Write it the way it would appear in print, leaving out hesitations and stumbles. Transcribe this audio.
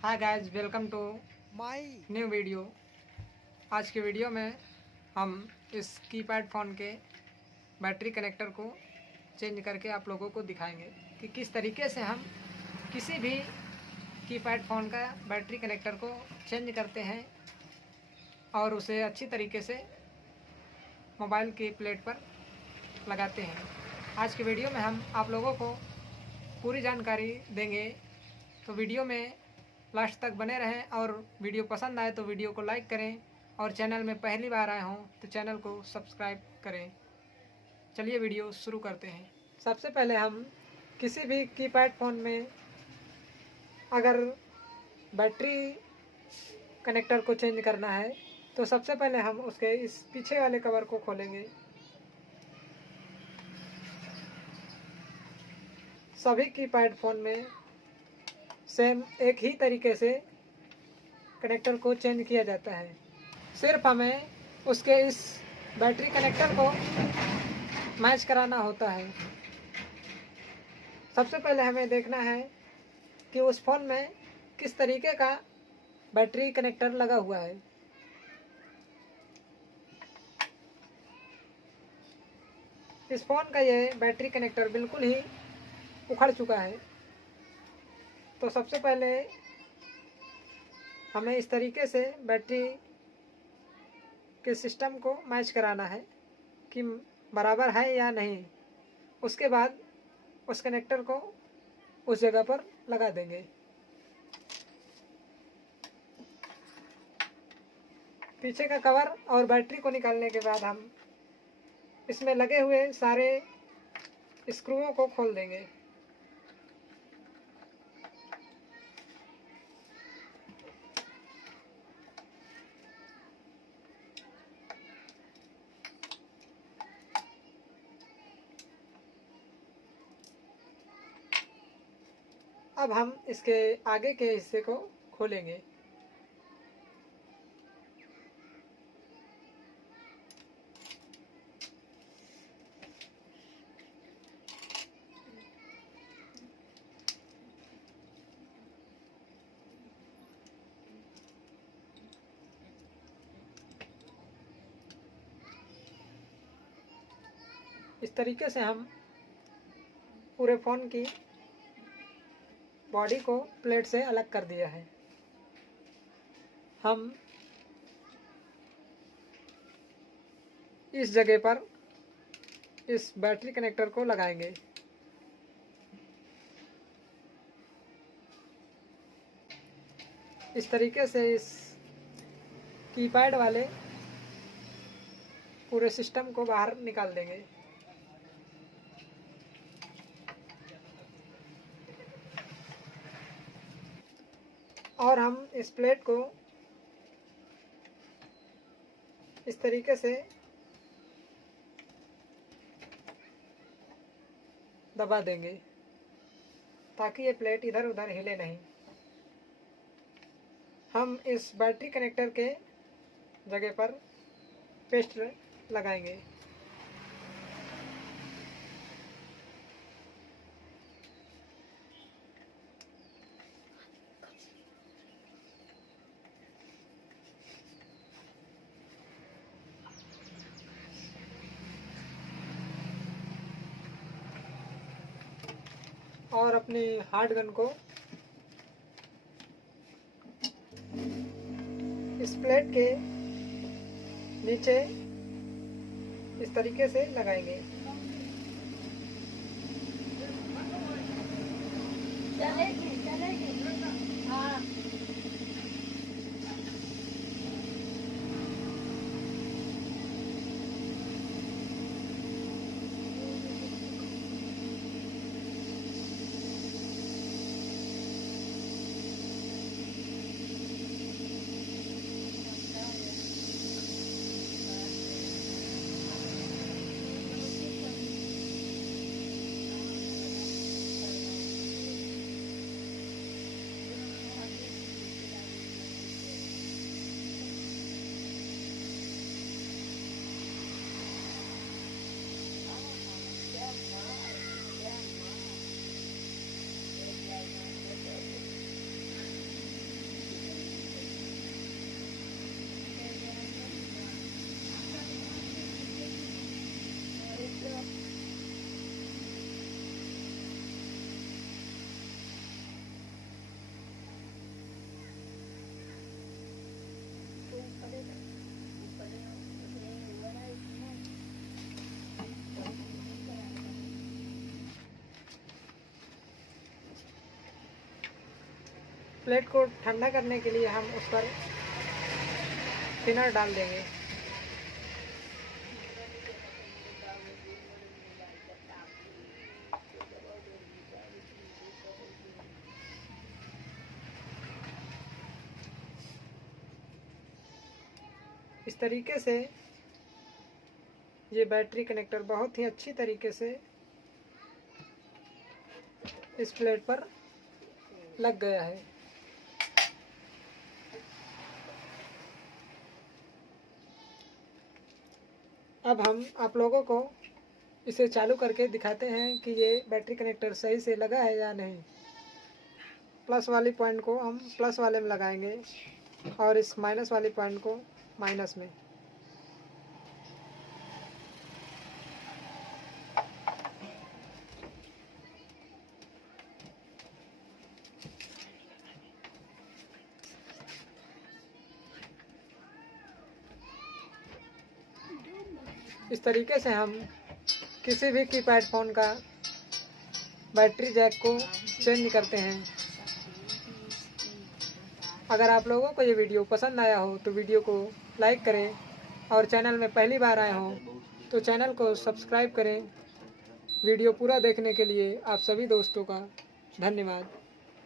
Hi guys, welcome to my new video. आज के video में हम इस कीपैड फ़ोन के बैटरी कनेक्टर को चेंज करके आप लोगों को दिखाएंगे कि किस तरीके से हम किसी भी कीपैड फ़ोन का बैटरी कनेक्टर को चेंज करते हैं और उसे अच्छी तरीके से मोबाइल की प्लेट पर लगाते हैं। आज के वीडियो में हम आप लोगों को पूरी जानकारी देंगे, तो वीडियो में लास्ट तक बने रहें और वीडियो पसंद आए तो वीडियो को लाइक करें और चैनल में पहली बार आए हों तो चैनल को सब्सक्राइब करें। चलिए वीडियो शुरू करते हैं। सबसे पहले हम किसी भी कीपैड फ़ोन में अगर बैटरी कनेक्टर को चेंज करना है तो सबसे पहले हम उसके इस पीछे वाले कवर को खोलेंगे। सभी कीपैड फ़ोन में सेम एक ही तरीके से कनेक्टर को चेंज किया जाता है। सिर्फ हमें उसके इस बैटरी कनेक्टर को मैच कराना होता है। सबसे पहले हमें देखना है कि उस फ़ोन में किस तरीके का बैटरी कनेक्टर लगा हुआ है। इस फ़ोन का ये बैटरी कनेक्टर बिल्कुल ही उखड़ चुका है, तो सबसे पहले हमें इस तरीके से बैटरी के सिस्टम को मैच कराना है कि बराबर है या नहीं। उसके बाद उस कनेक्टर को उस जगह पर लगा देंगे। पीछे का कवर और बैटरी को निकालने के बाद हम इसमें लगे हुए सारे स्क्रूओं को खोल देंगे। अब हम इसके आगे के हिस्से को खोलेंगे। इस तरीके से हम पूरे फ़ोन की बॉडी को प्लेट से अलग कर दिया है। हम इस जगह पर इस बैटरी कनेक्टर को लगाएंगे। इस तरीके से इस कीपैड वाले पूरे सिस्टम को बाहर निकाल देंगे। और हम इस प्लेट को इस तरीके से दबा देंगे ताकि ये प्लेट इधर उधर हिले नहीं। हम इस बैटरी कनेक्टर के जगह पर पेस्ट लगाएंगे। और अपनी हार्ड गन को इस प्लेट के नीचे इस तरीके से लगाएंगे। चलेगी चलेगी हाँ। प्लेट को ठंडा करने के लिए हम उस पर थिनर डाल देंगे। इस तरीके से ये बैटरी कनेक्टर बहुत ही अच्छी तरीके से इस प्लेट पर लग गया है। अब हम आप लोगों को इसे चालू करके दिखाते हैं कि ये बैटरी कनेक्टर सही से लगा है या नहीं। प्लस वाली पॉइंट को हम प्लस वाले में लगाएंगे और इस माइनस वाली पॉइंट को माइनस में। इस तरीके से हम किसी भी कीपैड फ़ोन का बैटरी जैक को चेंज करते हैं। अगर आप लोगों को ये वीडियो पसंद आया हो तो वीडियो को लाइक करें और चैनल में पहली बार आए हों तो चैनल को सब्सक्राइब करें। वीडियो पूरा देखने के लिए आप सभी दोस्तों का धन्यवाद।